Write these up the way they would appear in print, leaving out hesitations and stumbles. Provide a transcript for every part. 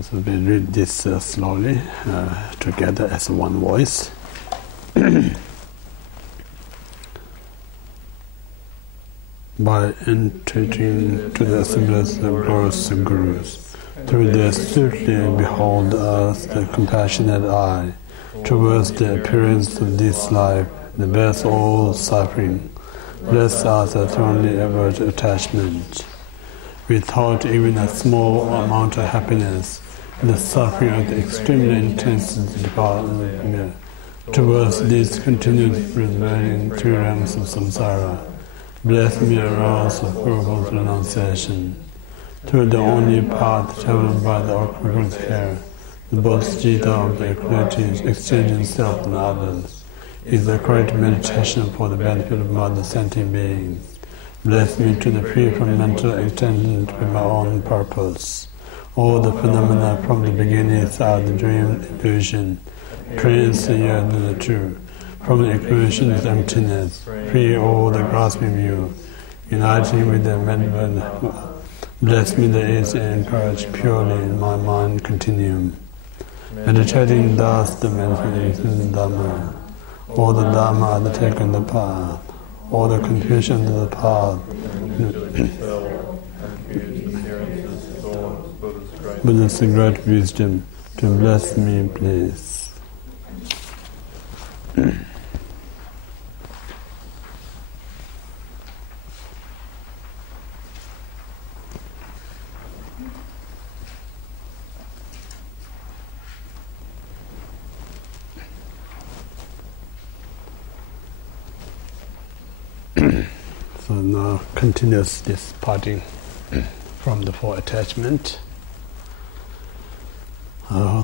So we read this slowly together as one voice. By entering to the assemblies of glorious Gurus, through their astutely behold us the compassionate eye, towards the appearance of this life, the best all suffering, bless us that only avert attachment. Without even a small amount of happiness, the suffering of the extremely intense department towards this continued reveling three realms of samsara. Bless me arouse of purple renunciation. Through the only path traveled by the oracles here, the bodhicitta of the equality exchanging self and others, is the correct meditation for the benefit of other sentient beings. Bless me to the free from mental extension to my own purpose. All the phenomena from the beginnings are the dream illusion, transient than the true. From the equation is emptiness, free all the grasping view, uniting with the medicine. Bless me that is encouraged purely in my mind continuum. Meditating thus the meditation Dhamma. All the Dhamma are the taken the path. All the confusion of the path. Buddha's great wisdom to bless me, please. So now continues this parting from the four attachment.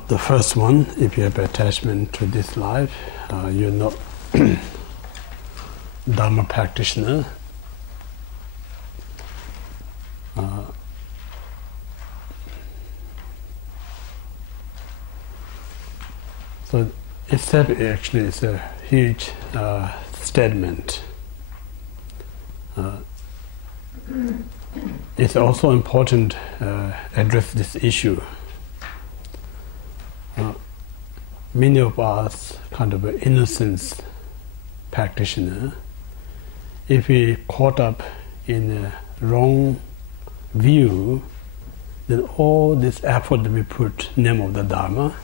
The first one, if you have attachment to this life, you're not Dharma practitioner. So itself actually is a huge statement. It's also important to address this issue. Many of us kind of innocence practitioner, if we caught up in a wrong view, then all this effort that we put in the name of the Dharma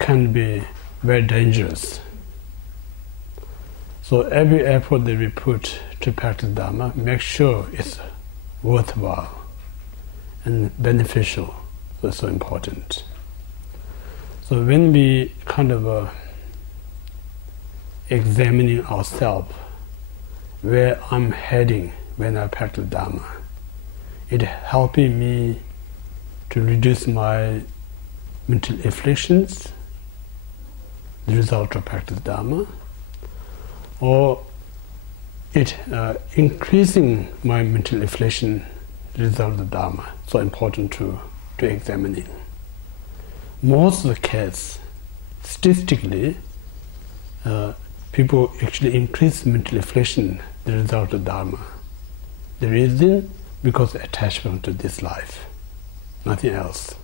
can be very dangerous. So every effort that we put to practice Dharma, make sure it's worthwhile and beneficial. That's so important. So when we kind of examining ourselves, where I'm heading when I practice Dharma, it helping me to reduce my mental afflictions, the result of practice Dharma, or it increasing my mental affliction, the result of the Dharma. So important to examining. Most of the cases, statistically, people actually increase mental affliction, the result of Dharma. The reason? Because of attachment to this life, nothing else.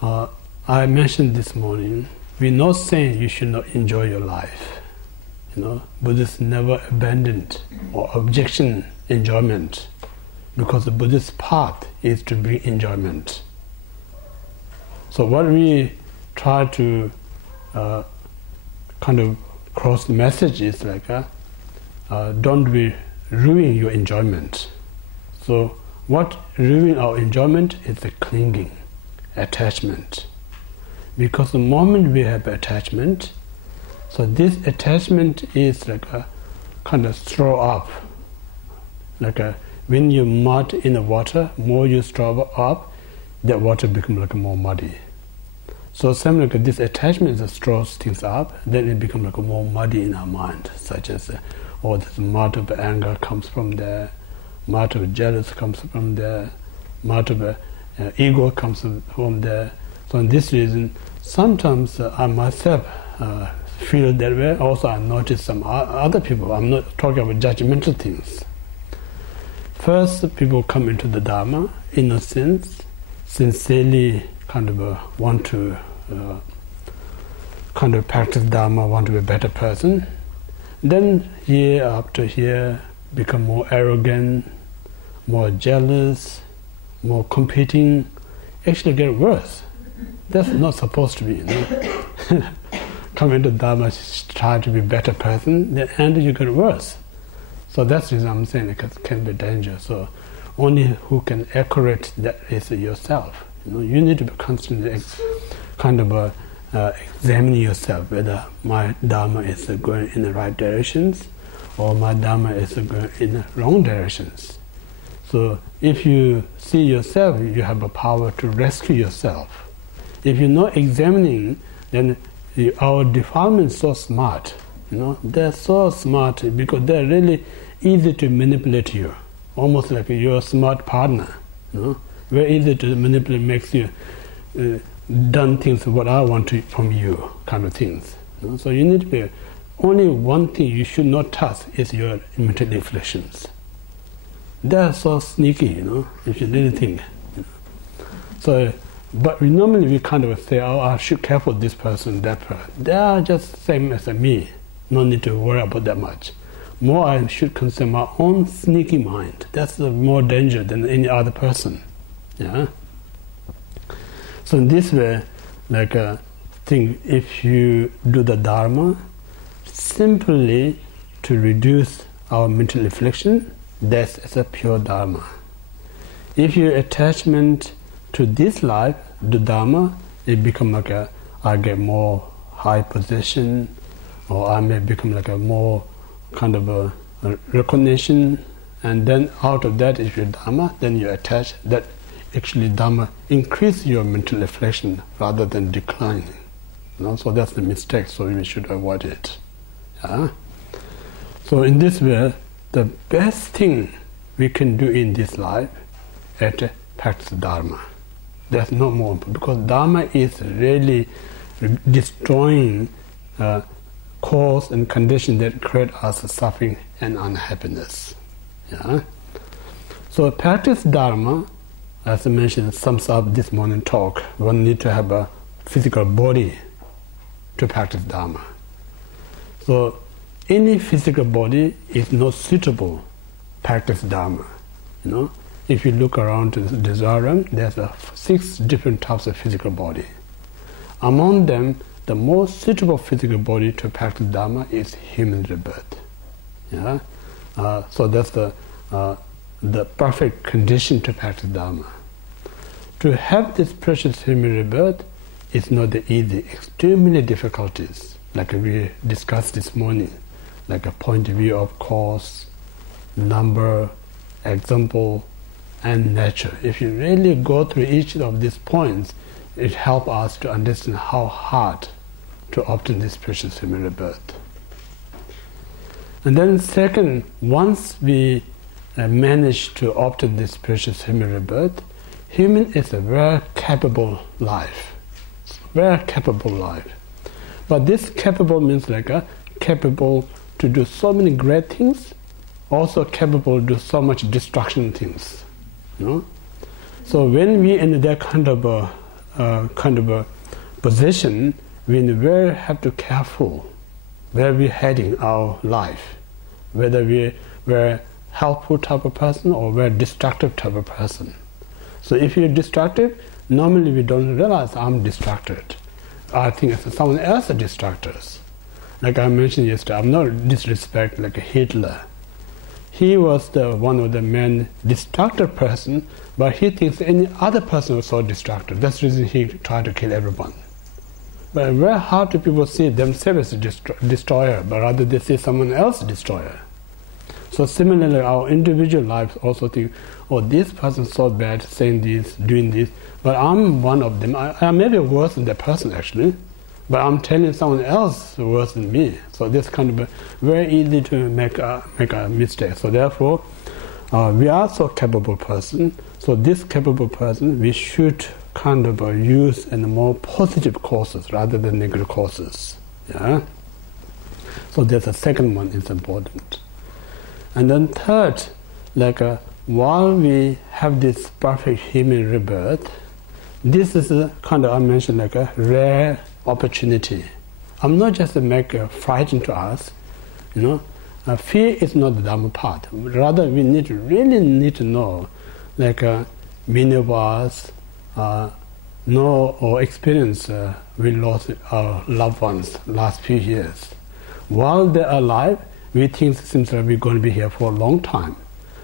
I mentioned this morning, we're not saying you should not enjoy your life. Buddhists never abandoned or objection enjoyment, because the Buddhist path is to bring enjoyment. So what we try to kind of cross the message is like, don't ruin your enjoyment. So what ruin our enjoyment is the clinging, attachment. Because the moment we have attachment, so this attachment is like a kind of throw up. Like when you mud in the water, more you throw up, that water becomes like more muddy. So same like this attachment that throws things up, then it becomes like more muddy in our mind, such as this mud of anger comes from there, mud of jealousy comes from there, mud of ego comes from there. So in this reason, sometimes I myself feel that way. Also I notice some other people. I'm not talking about judgmental things. First, people come into the Dharma, innocence, sincerely want to practice Dharma, want to be a better person, then year after year become more arrogant, more jealous, more competing, actually get worse. That's not supposed to be, Come into Dharma, try to be a better person, and you get worse. So that's the reason I'm saying it can be dangerous. So only who can accurate that is yourself. You need to be constantly examining yourself whether my Dharma is going in the right directions or my Dharma is going in the wrong directions. So if you see yourself, you have a power to rescue yourself. If you're not examining, then our defilement is so smart. They're so smart because they're really easy to manipulate you, almost like you're a smart partner. Very easy to manipulate, makes you done things what I want to from you, kind of things. So you need to be, only one thing you should not touch is your mental afflictions. They're so sneaky, if you really think. So, but normally we say, oh, I should care for this person, that person. They are just same as me. No need to worry about that much. More I should consider my own sneaky mind. That's more danger than any other person. Yeah. So in this way, if you do the Dharma simply to reduce our mental affliction, that is a pure Dharma. If your attachment to this life, the Dharma, it become I get more high position, or I may become a more a recognition, and then out of that is your Dharma, then you attach that. Actually, Dharma increase your mental affliction rather than declining. So that's the mistake. So we should avoid it. Yeah? So in this way, the best thing we can do in this life is to practice Dharma. There's no more, because Dharma is really destroying cause and condition that create us suffering and unhappiness. Yeah? So practice Dharma, as I mentioned, sums up this morning talk. One need to have a physical body to practice Dharma. So any physical body is not suitable to practice Dharma. If you look around the Dharma, there's 6 different types of physical body. Among them, the most suitable physical body to practice Dharma is human rebirth. Yeah? So that's the perfect condition to practice Dharma. To have this precious human rebirth is not easy, extremely difficulties, like we discussed this morning, like a point of view of cause, number, example, and nature. If you really go through each of these points, it helps us to understand how hard to obtain this precious human rebirth. And then second, once we manage to obtain this precious human rebirth, human is a very capable life. Very capable life. But this capable means capable to do so many great things, also capable to do so much destruction things. So when we in that kind of a position, we very have to careful where we're heading our life, whether we're helpful type of person or we're destructive type of person. So if you're destructive, normally we don't realize I'm distracted. I think it's someone else that distracts us. Like I mentioned yesterday, I'm not disrespect like Hitler. He was one of the main destructive person, but he thinks any other person was so destructive. That's the reason he tried to kill everyone. But very hard to people see themselves as a destroyer, but rather they see someone else destroyer. So similarly, our individual lives also think, oh, this person's so bad, saying this, doing this, but I'm one of them. I may be worse than that person actually, but I'm telling someone else worse than me. So this kind of very easy to make a mistake. So therefore, we are so capable person. So this capable person, we should kind of use in more positive courses rather than negative courses. Yeah. So there's a second one is important. And then third, while we have this perfect human rebirth, this is a kind of, I mentioned, like a rare opportunity. I'm not just to make a frightened to us, fear is not the Dhamma path. Rather, we really need to know, like many of us know or experience we lost our loved ones last few years. While they're alive, we think it seems like we're going to be here for a long time.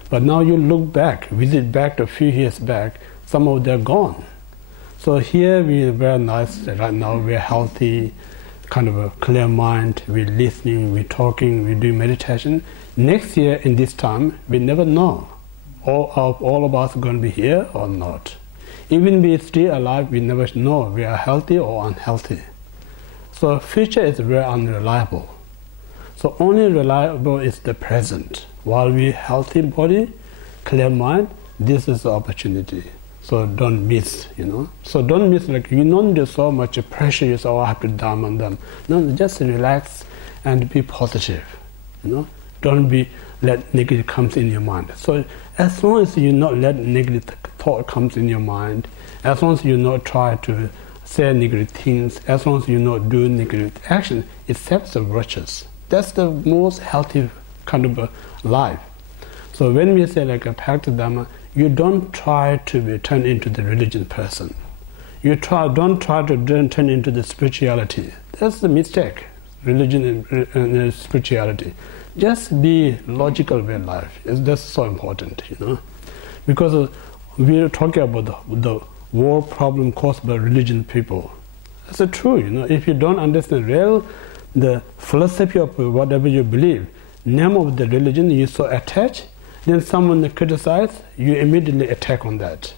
But now you look back, visit back to a few years back, some of them are gone. So here we are very nice right now, we're healthy, kind of a clear mind, we're listening, we're talking, we're doing meditation. Next year in this time, we never know. All of us are going to be here or not. Even if we're still alive, we never know we are healthy or unhealthy. So future is very unreliable. So only reliable is the present. While we healthy body, clear mind, this is the opportunity. So don't miss, So don't miss, like you don't do so much pressure, you say, oh, I have to Dhamma on them. No, just relax and be positive, Don't let negative comes in your mind. So as long as you not let negative thought comes in your mind, as long as you not try to say negative things, as long as you not do negative action, it sets the virtues. That's the most healthy kind of life. So when we say like a practice Dhamma, you don't try to turn into the religious person. Don't try to turn into the spirituality. That's the mistake, religion and spirituality. Just be logical with life. That's so important, Because we're talking about the world problem caused by religion people. That's true, If you don't understand the philosophy of whatever you believe, name of the religion, you're so attached, then someone criticizes, you immediately attack on that.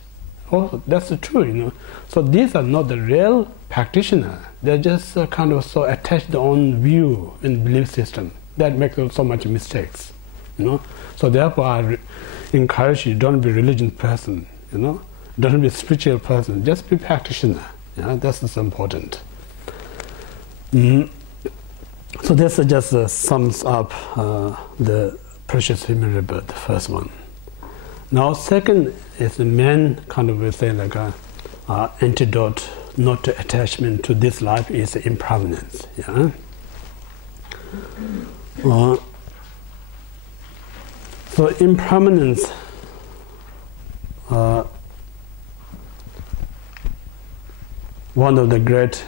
Oh, that's true, So these are not the real practitioners. They're just kind of so attached to their own view and belief system. That makes so much mistakes, So therefore, I encourage you, don't be a religious person, Don't be a spiritual person. Just be a practitioner. That's so important. So this just sums up the precious human rebirth, the first one. Now, second is the main kind of say like antidote, not to attachment to this life, is impermanence. So impermanence. One of the great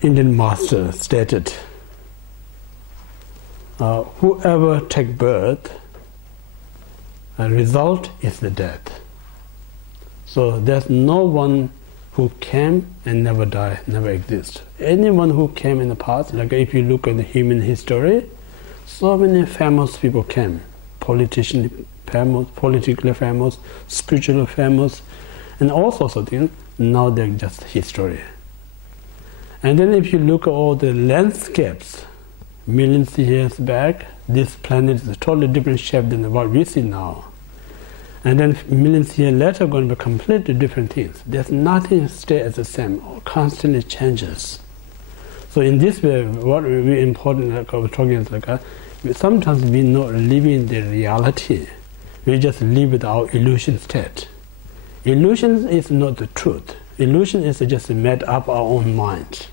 Indian masters stated, whoever takes birth, the result is the death. So there's no one who came and never die, never exist. Anyone who came in the past, like if you look at the human history, so many famous people came. Politicians famous, politically famous, spiritually famous, and all sorts of things. Now they're just history. And then if you look at all the landscapes, millions of years back, this planet is a totally different shape than what we see now. And then millions of years later, going to be completely different things. There's nothing stay as the same, it constantly changes. So in this way, what really important, like I was talking, is like sometimes we not living the reality. We just live with our illusion state. Illusion is not the truth. Illusion is just made up our own mind.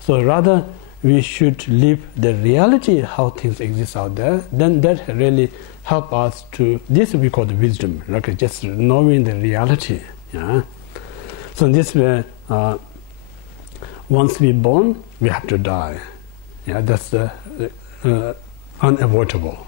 So rather, we should live the reality how things exist out there. Then that really help us to, this we call the wisdom, like just knowing the reality. So in this way, once we're born, we have to die. That's the unavoidable.